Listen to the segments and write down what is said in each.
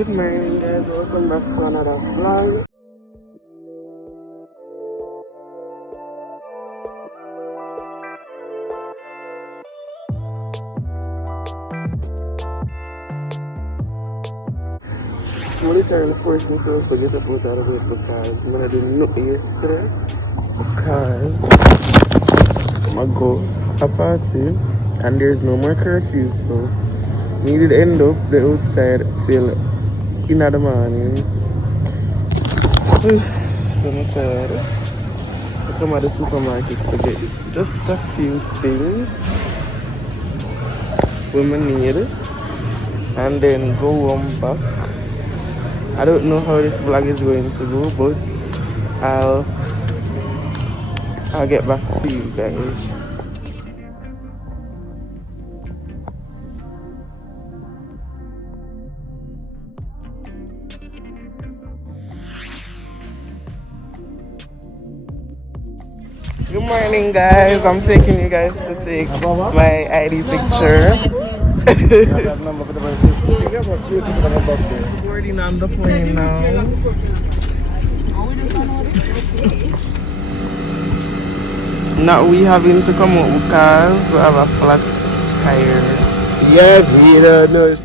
Good morning guys, welcome back to another vlog. I'm literally forcing myself to get up out of the bed because I'm gonna do nothing yesterday because I'm gonna go a party and there's no more curfew, so we did end up the outside till in the morning. So I'm tired. I come at the supermarket to get just a few things we need and then go home back. I don't know how this vlog is going to go, but I'll get back to you guys. Good morning guys, I'm taking you guys to take my ID picture. Boarding on the plane now. Not we having to come out because we have a flat tire. Yeah, no.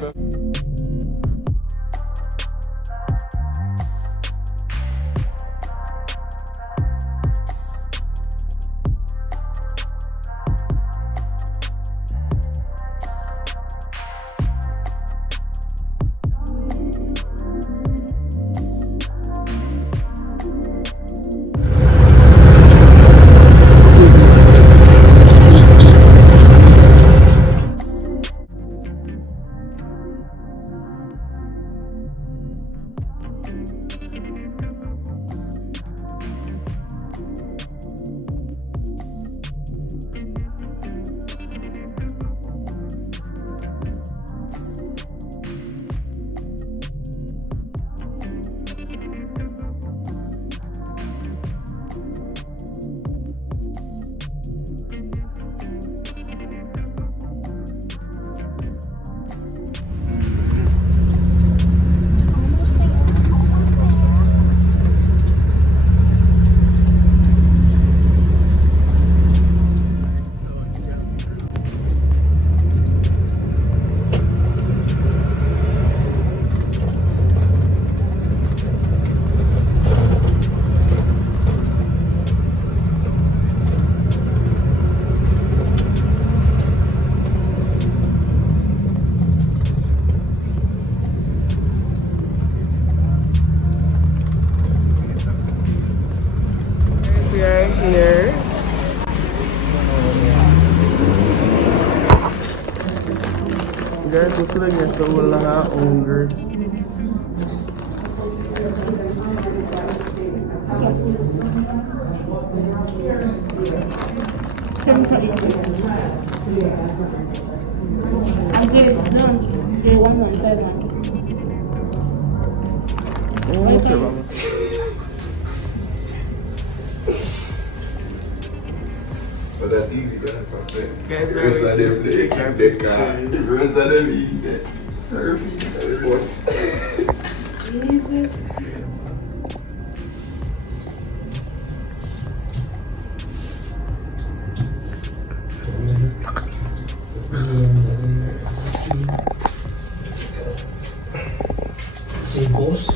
We are here. Guys, we're sitting here so long hungry. Guys, Symbols.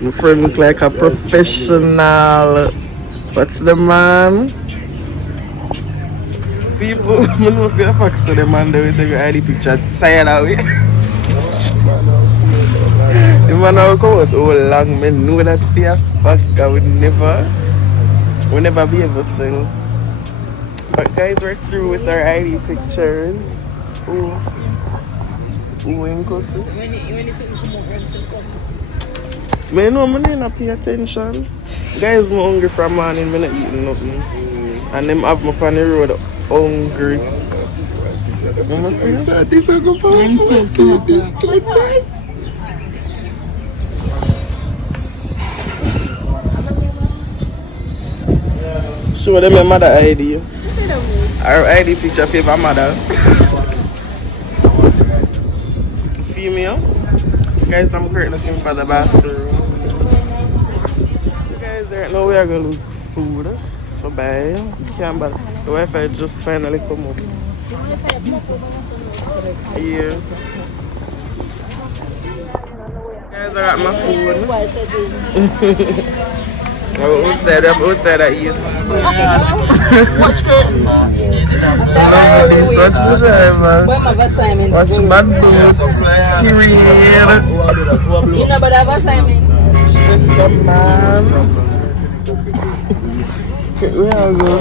My friend look like a professional. What's the man? People, I don't know if you're fax to the man, they will take your ID picture side away. The man will come out all long, man. Know that for a fact, I would never be able to sell. But guys, we're through with our ID pictures. Ooh. Who him cuss? When you say come over and come. Me know, I not pay attention. Guys, I'm hungry from morning, I'm not eating nothing. And them have me on the road hungry. This is good for me. This is nice. Show them your mother ID. Our ID picture of your mother. Female. Guys, I'm currently looking for the bathroom. Guys, right now we are going to look food for buy. Can't bother. The Wi-Fi just finally come up. Yeah. Guys, I got my food. Outside I eat. Watch curtain. Such a driver. Watch mad boots. Period. You know about that assignment? Just some man. We are good.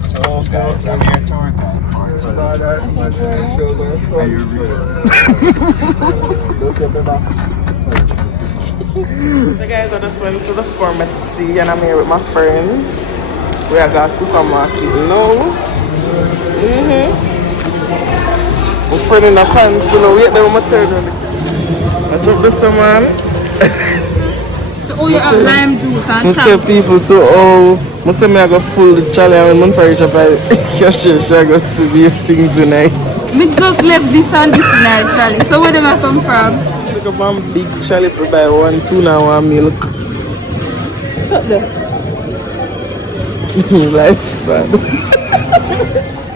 So guys, I'm your tour guide. Are you Look at the back. So guys, I just went to the pharmacy and I'm here with my friend. We are going to the supermarket now. My friend in the pants, you know, wait there when I turn on it. I took this man. So all you have lime juice and I tell people to, I say me I go full the challenge and I'm for each other. I go see the things tonight. we just left this and this night, Charlie. So where do I come from? Look at one big chalice to buy 1 tuna, 1 milk. What the? Life's sad.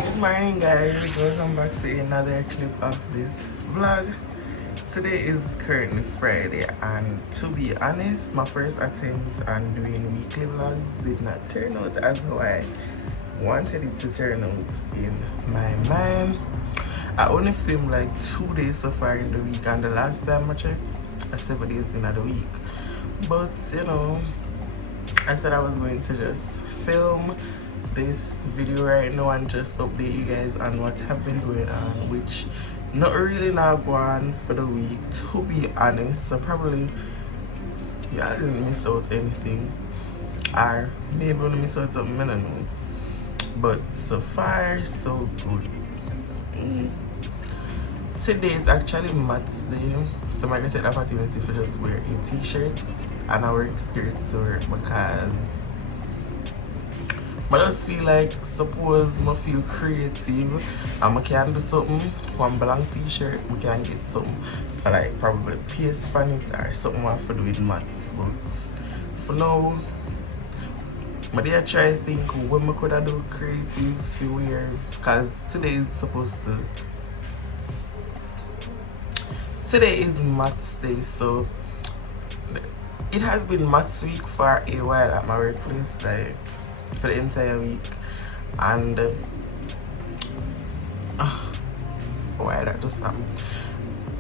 Good morning guys, welcome back to another clip of this vlog. Today is currently Friday and to be honest, my first attempt on doing weekly vlogs did not turn out as how I wanted it to turn out in my mind. I only filmed like 2 days so far in the week and the last time I checked, 7 days in the week. But you know, I said I was going to just film this video right now and just update you guys on what have been going on, which not really not going for the week to be honest. So probably I didn't miss out anything, or maybe I miss out something, I don't know. But so far so good. Today is actually Maths Day, so I'm going to take the opportunity for just wear a t-shirt and a work skirt to work because I just feel like suppose I feel creative and I can do something, one blank t-shirt, I can get something for like probably paste on it or something I have to do with maths. But for now, I did try to think when I could do creative for wear because today is Maths Day, so it has been Maths week for a while at my workplace, like for the entire week, and why that just happened.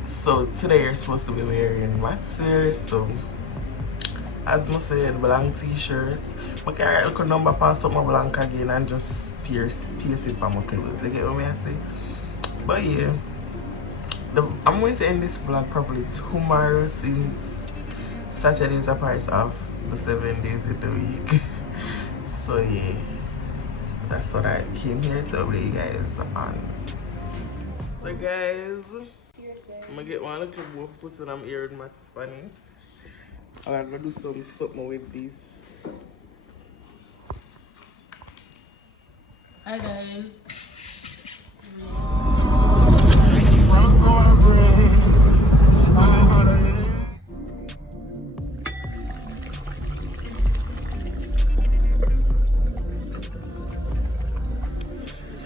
So today you're supposed to be wearing Maths wear, so as I said, blank t-shirts. I can write a number on something blank again and just paste it on my clothes. You get what I say? But yeah, I'm going to end this vlog probably tomorrow since Saturday is a part of the 7 days in the week. So yeah, that's what I came here to update you guys on. So guys, I'm gonna get one little wolf pussy and I'm here with my Spanish. I'm gonna do something with this. Hi guys.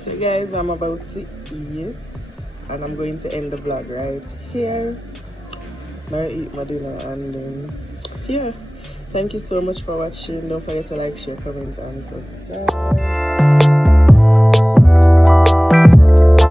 So guys, I'm about to eat and I'm going to end the vlog right here. Now I eat my dinner and yeah, thank you so much for watching. Don't forget to like, share, comment and subscribe.